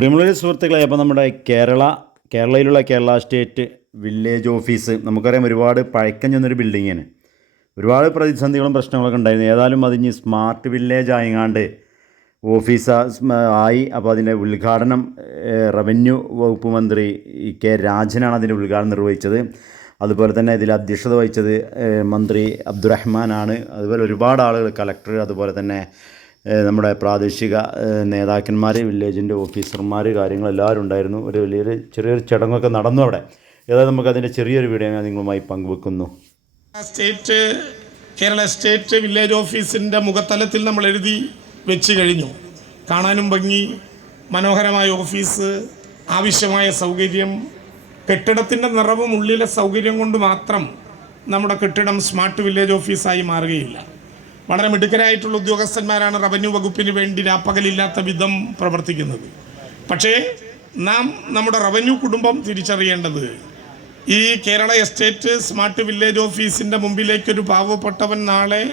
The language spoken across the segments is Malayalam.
പ്രിയമുള്ള സുഹൃത്തുക്കളെ അപ്പോൾ നമ്മുടെ കേരള കേരളയിലുള്ള കേരള സ്റ്റേറ്റ് വില്ലേജ് ഓഫീസ് നമുക്കറിയാം ഒരുപാട് പഴക്കം ചെന്നൊരു ബിൽഡിങ്ങാണ്. ഒരുപാട് പ്രതിസന്ധികളും പ്രശ്നങ്ങളൊക്കെ ഉണ്ടായിരുന്നു. ഏതായാലും അതിന് സ്മാർട്ട് വില്ലേജ് ആയങ്ങാണ്ട് ഓഫീസ് ആയി. അപ്പോൾ അതിന്റെ ഉദ്ഘാടനം റവന്യൂ വകുപ്പ് മന്ത്രി കെ രാജനാണ് അതിന്റെ ഉദ്ഘാടനം നിർവഹിച്ചത്. അതുപോലെ തന്നെ ഇതിൽ അധ്യക്ഷത വഹിച്ചത് മന്ത്രി അബ്ദുറഹ്മാനാണ്. അതുപോലെ ഒരുപാട് ആളുകൾ കലക്ടർ അതുപോലെ തന്നെ നമ്മുടെ പ്രാദേശിക നേതാക്കന്മാർ വില്ലേജിന്റെ ഓഫീസർമാർ കാര്യങ്ങളെല്ലാവരും ഉണ്ടായിരുന്നു. ഒരു വലിയൊരു ചെറിയൊരു ചടങ്ങൊക്കെ നടന്നു അവിടെ. ഏതായാലും നമുക്കതിന്റെ ചെറിയൊരു വീഡിയോ ഞാൻ നിങ്ങളുമായി പങ്കുവെക്കുന്നു. സ്റ്റേറ്റ് കേരള സ്റ്റേറ്റ് വില്ലേജ് ഓഫീസിന്റെ മുഖത്തലത്തിൽ നമ്മൾ എഴുതി വെച്ച് കഴിഞ്ഞു. കാണാനും ഭംഗി മനോഹരമായ ഓഫീസ് ആവശ്യമായ സൗകര്യം കെട്ടിടത്തിന്റെ നിറവും ഉള്ളിലെ സൗകര്യം കൊണ്ട് മാത്രം നമ്മുടെ കെട്ടിടം സ്മാർട്ട് വില്ലേജ് ഓഫീസായി മാറുകയില്ല. വളരെ മിടുക്കരായിട്ടുള്ള ഉദ്യോഗസ്ഥന്മാരാണ് റവന്യൂ വകുപ്പിന് വേണ്ടി രാപ്പകലില്ലാത്ത വിധം പ്രവർത്തിക്കുന്നത്. പക്ഷേ നാം നമ്മുടെ റവന്യൂ കുടുംബം തിരിച്ചറിയേണ്ടത് ഈ കേരള എസ്റ്റേറ്റ് സ്മാർട്ട് വില്ലേജ് ഓഫീസിന്റെ മുമ്പിലേക്കൊരു പാവപ്പെട്ടവൻ നാളെ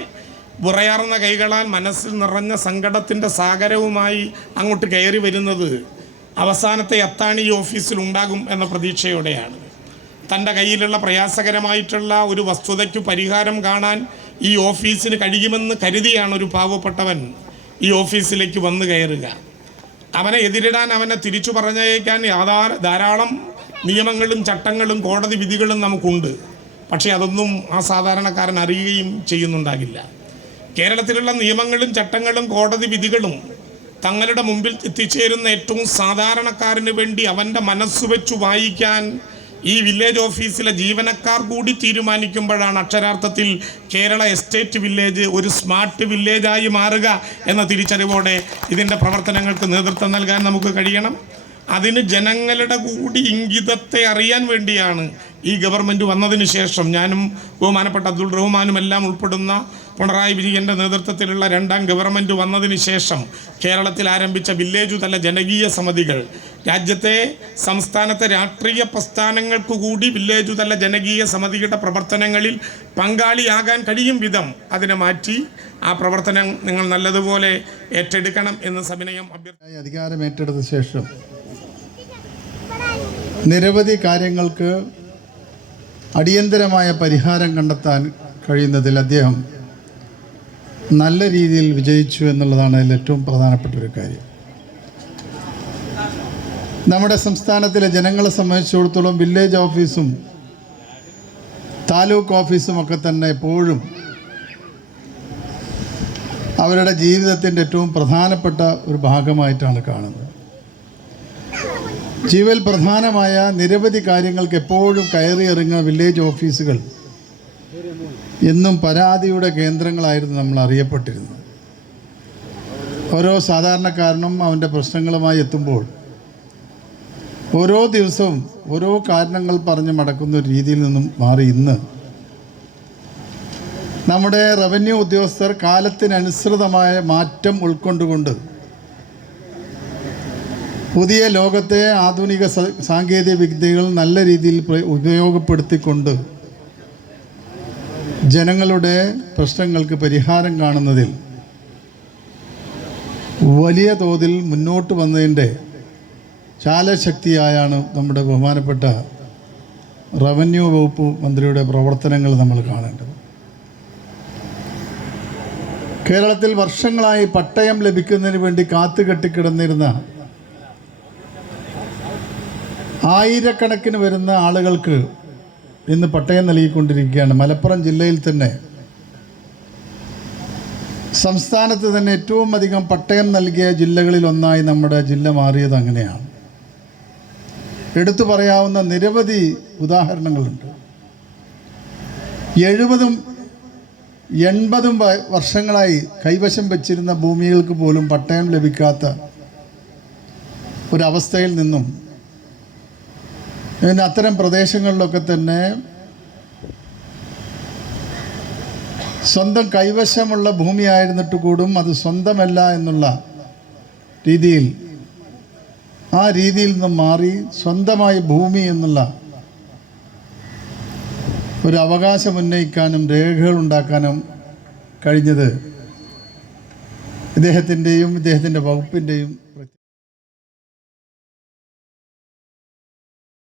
വിറയാർന്ന കൈകളാൽ മനസ്സിൽ നിറഞ്ഞ സങ്കടത്തിന്റെ സാഗരവുമായി അങ്ങോട്ട് കയറി വരുന്നത് അവസാനത്തെ അത്താണി ഈ ഓഫീസിൽ ഉണ്ടാകും എന്ന പ്രതീക്ഷയോടെയാണ്. തന്റെ കയ്യിലുള്ള പ്രയാസകരമായിട്ടുള്ള ഒരു വസ്തുതയ്ക്ക് പരിഹാരം കാണാൻ ഈ ഓഫീസിന് കഴിയുമെന്ന് കരുതിയാണ് ഒരു പാവപ്പെട്ടവൻ ഈ ഓഫീസിലേക്ക് വന്നു കയറുക. അവനെ എതിരിടാൻ അവനെ തിരിച്ചു പറഞ്ഞയക്കാൻ യാതാര ധാരാളം നിയമങ്ങളും ചട്ടങ്ങളും കോടതി വിധികളും നമുക്കുണ്ട്. പക്ഷേ അതൊന്നും ആ സാധാരണക്കാരൻ അറിയുകയും ചെയ്യുന്നുണ്ടാകില്ല. കേരളത്തിലുള്ള നിയമങ്ങളും ചട്ടങ്ങളും കോടതി വിധികളും തങ്ങളുടെ മുമ്പിൽ എത്തിച്ചേരുന്ന ഏറ്റവും സാധാരണക്കാരന് വേണ്ടി അവന്റെ മനസ്സ് വെച്ചു വായിക്കാൻ ഈ വില്ലേജ് ഓഫീസിലെ ജീവനക്കാർ കൂടി തീരുമാനിക്കുമ്പോഴാണ് അക്ഷരാർത്ഥത്തിൽ കേരള എസ്റ്റേറ്റ് വില്ലേജ് ഒരു സ്മാർട്ട് വില്ലേജായി മാറുക എന്ന തിരിച്ചറിവോടെ ഇതിന്റെ പ്രവർത്തനങ്ങൾക്ക് നേതൃത്വം നൽകാൻ നമുക്ക് കഴിയണം. അതിന് ജനങ്ങളുടെ കൂടി ഇംഗിതത്തെ അറിയാൻ വേണ്ടിയാണ് ഈ ഗവൺമെന്റ് വന്നതിന് ശേഷം ഞാനും ബഹുമാനപ്പെട്ട അബ്ദുൾ റഹ്മാനും എല്ലാം ഉൾപ്പെടുന്ന പിണറായി വിജയന്റെ നേതൃത്വത്തിലുള്ള രണ്ടാം ഗവൺമെന്റ് വന്നതിന് ശേഷം കേരളത്തിൽ ആരംഭിച്ച വില്ലേജ് തല ജനകീയ സമിതികൾ രാജ്യത്തെ സംസ്ഥാനത്തെ രാഷ്ട്രീയ പ്രസ്ഥാനങ്ങൾക്ക് കൂടി വില്ലേജ് തല ജനകീയ സമിതിയുടെ പ്രവർത്തനങ്ങളിൽ പങ്കാളിയാകാൻ കഴിയും വിധം അതിനെ മാറ്റി ആ പ്രവർത്തനം നിങ്ങൾ നല്ലതുപോലെ ഏറ്റെടുക്കണം എന്ന് സവിനയം അഭ്യർത്ഥി അധികാരം ഏറ്റെടുത്ത ശേഷം നിരവധി കാര്യങ്ങൾക്ക് അടിയന്തരമായ പരിഹാരം കണ്ടെത്താൻ കഴിയുന്നതിൽ അദ്ദേഹം നല്ല രീതിയിൽ വിജയിച്ചു എന്നുള്ളതാണ് അതിൽ ഏറ്റവും പ്രധാനപ്പെട്ട ഒരു കാര്യം. നമ്മുടെ സംസ്ഥാനത്തിലെ ജനങ്ങളെ സംബന്ധിച്ചിടത്തോളം വില്ലേജ് ഓഫീസും താലൂക്ക് ഓഫീസും ഒക്കെ തന്നെ എപ്പോഴും അവരുടെ ജീവിതത്തിന്റെ ഏറ്റവും പ്രധാനപ്പെട്ട ഒരു ഭാഗമായിട്ടാണ് കാണുന്നത്. ജീവൽ പ്രധാനമായ നിരവധി കാര്യങ്ങൾക്ക് എപ്പോഴും കയറി ഇറങ്ങുക വില്ലേജ് ഓഫീസുകൾ എന്നും പരാതിയുടെ കേന്ദ്രങ്ങളായിരുന്നു നമ്മൾ അറിയപ്പെട്ടിരുന്നത്. ഓരോ സാധാരണക്കാരനും അവന്റെ പ്രശ്നങ്ങളുമായി എത്തുമ്പോൾ ഓരോ ദിവസവും ഓരോ കാരണങ്ങൾ പറഞ്ഞ് മടക്കുന്ന ഒരു രീതിയിൽ നിന്നും മാറി ഇന്ന് നമ്മുടെ റവന്യൂ ഉദ്യോഗസ്ഥർ കാലത്തിനനുസൃതമായ മാറ്റം ഉൾക്കൊണ്ടുകൊണ്ട് പുതിയ ലോകത്തെ ആധുനിക സാങ്കേതിക വിദ്യകൾ നല്ല രീതിയിൽ ഉപയോഗപ്പെടുത്തിക്കൊണ്ട് ജനങ്ങളുടെ പ്രശ്നങ്ങൾക്ക് പരിഹാരം കാണുന്നതിൽ വലിയ തോതിൽ മുന്നോട്ട് വന്നതിന്റെ ചാലശക്തിയായാണ് നമ്മുടെ ബഹുമാനപ്പെട്ട റവന്യൂ വകുപ്പ് മന്ത്രിയുടെ പ്രവർത്തനങ്ങൾ നമ്മൾ കാണേണ്ടത്. കേരളത്തിൽ വർഷങ്ങളായി പട്ടയം ലഭിക്കുന്നതിന് വേണ്ടി കാത്തു കെട്ടിക്കിടന്നിരുന്ന ആയിരക്കണക്കിന് വരുന്ന ആളുകൾക്ക് ഇന്ന് പട്ടയം നൽകിക്കൊണ്ടിരിക്കുകയാണ്. മലപ്പുറം ജില്ലയിൽ തന്നെ സംസ്ഥാനത്ത് തന്നെ ഏറ്റവും അധികം പട്ടയം നൽകിയ ജില്ലകളിൽ ഒന്നായി നമ്മുടെ ജില്ല മാറിയത് അങ്ങനെയാണ്. എടുത്തു പറയാവുന്ന നിരവധി ഉദാഹരണങ്ങളുണ്ട്. എഴുപതും എൺപതും വർഷങ്ങളായി കൈവശം വെച്ചിരുന്ന ഭൂമികൾക്ക് പോലും പട്ടയം ലഭിക്കാത്ത ഒരവസ്ഥയിൽ നിന്നും പിന്നെ അത്തരം പ്രദേശങ്ങളിലൊക്കെ തന്നെ സ്വന്തം കൈവശമുള്ള ഭൂമിയായിരുന്നിട്ട് കൂടും അത് സ്വന്തമല്ല എന്നുള്ള രീതിയിൽ ആ രീതിയിൽ നിന്ന് മാറി സ്വന്തമായി ഭൂമി എന്നുള്ള ഒരു അവകാശം ഉന്നയിക്കാനും രേഖകൾ ഉണ്ടാക്കാനും കഴിഞ്ഞത് ഇദ്ദേഹത്തിന്റെയും ഇദ്ദേഹത്തിന്റെ വകുപ്പിന്റെയും